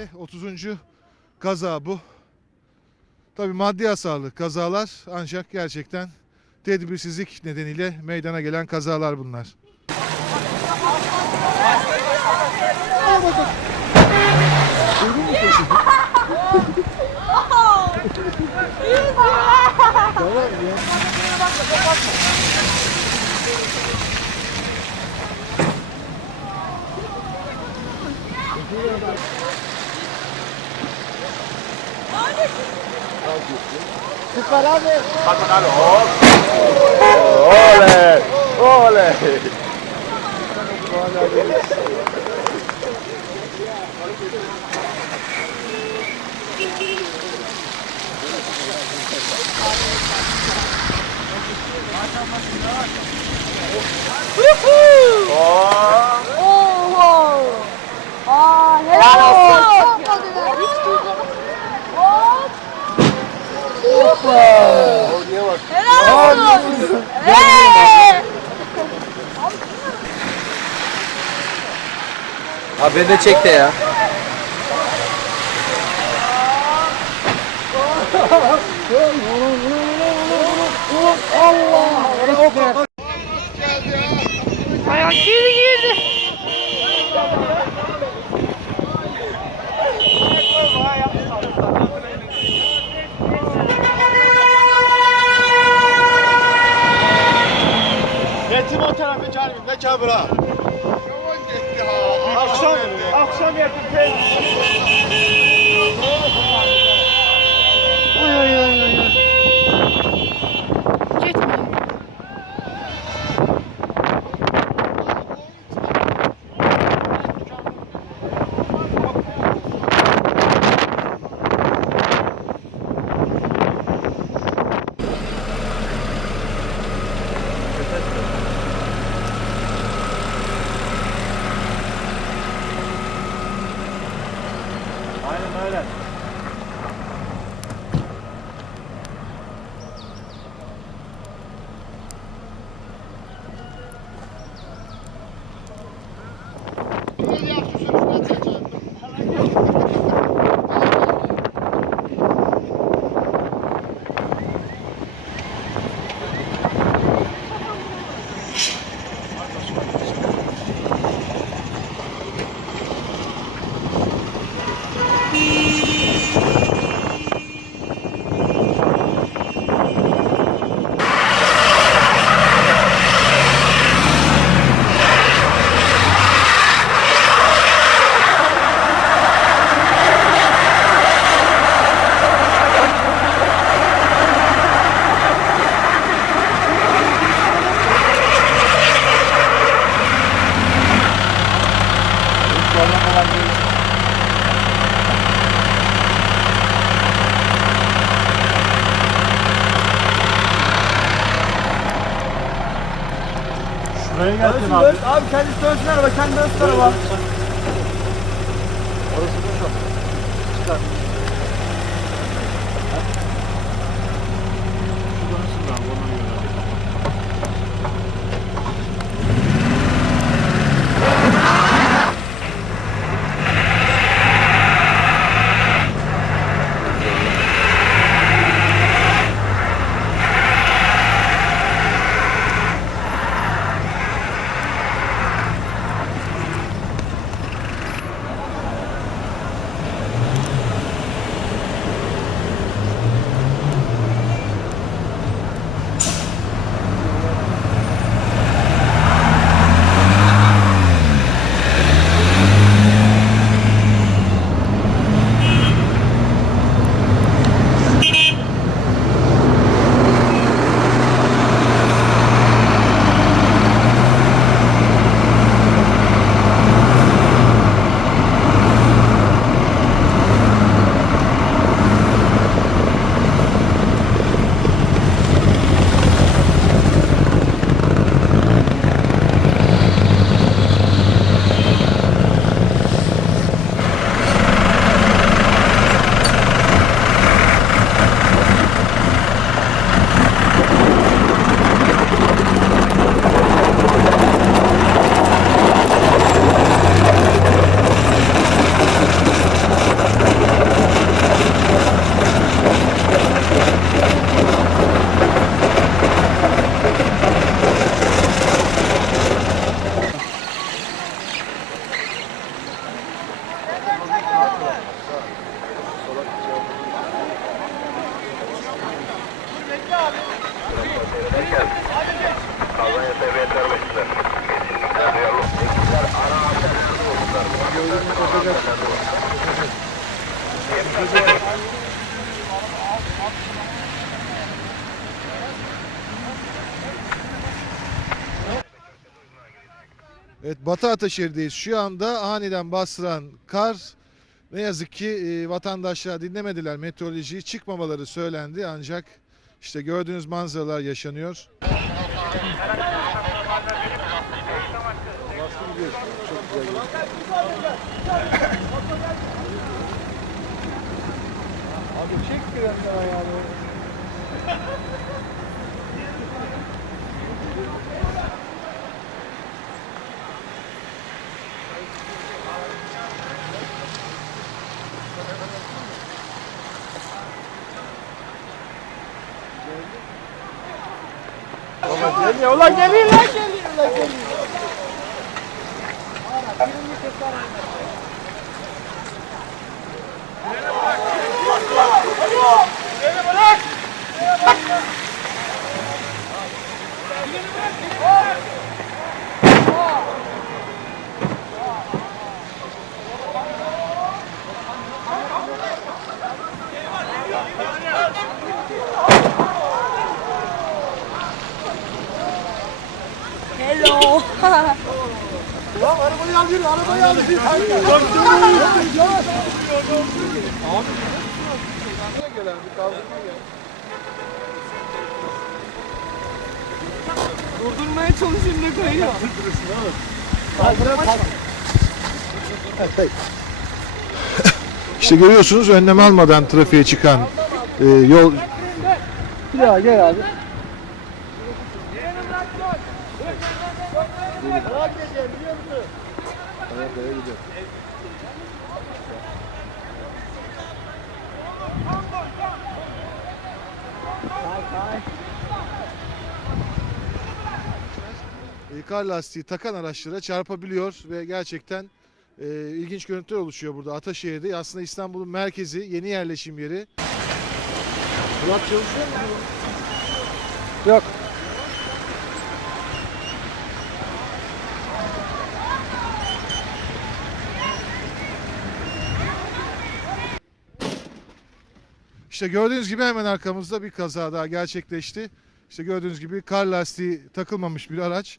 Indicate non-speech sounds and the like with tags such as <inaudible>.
Türkiye'de 30. kaza bu. Tabii maddi hasarlı kazalar ancak gerçekten tedbirsizlik nedeniyle meydana gelen kazalar bunlar. <laughs> Se parar, velho. Vai tocar logo. Olé! Olé! Olha isso. Abi beni de çek de ya. Ayak girdi girdi. Yetim o tarafı canım, ne kabra? Şuraya gelsin abi. Abi kendisi dönsün araba, kendi dönsün araba. Orası boş abi. Çıkar. Evet Batı Ataşehir'deyiz. Şu anda aniden bastıran kar ne yazık ki e, vatandaşlar dinlemediler meteorolojiyi çıkmamaları söylendi ancak işte gördüğünüz manzaralar yaşanıyor. Geliyor ulan geliyor lan geliyor lan geliyor. Oh! Arabayı al yürü arabayı al yürü. Durdurmaya çalışayım ne kayıyor. İşte görüyorsunuz önlem almadan trafiğe çıkan e, yol Ya gel abi. E, kar lastiği takan araçlara çarpabiliyor ve gerçekten e, ilginç görüntüler oluşuyor burada Ataşehir'de. Aslında İstanbul'un merkezi, yeni yerleşim yeri. Kulak çalışıyor mu? Yok. İşte gördüğünüz gibi hemen arkamızda bir kaza daha gerçekleşti. İşte gördüğünüz gibi kar lastiği takılmamış bir araç.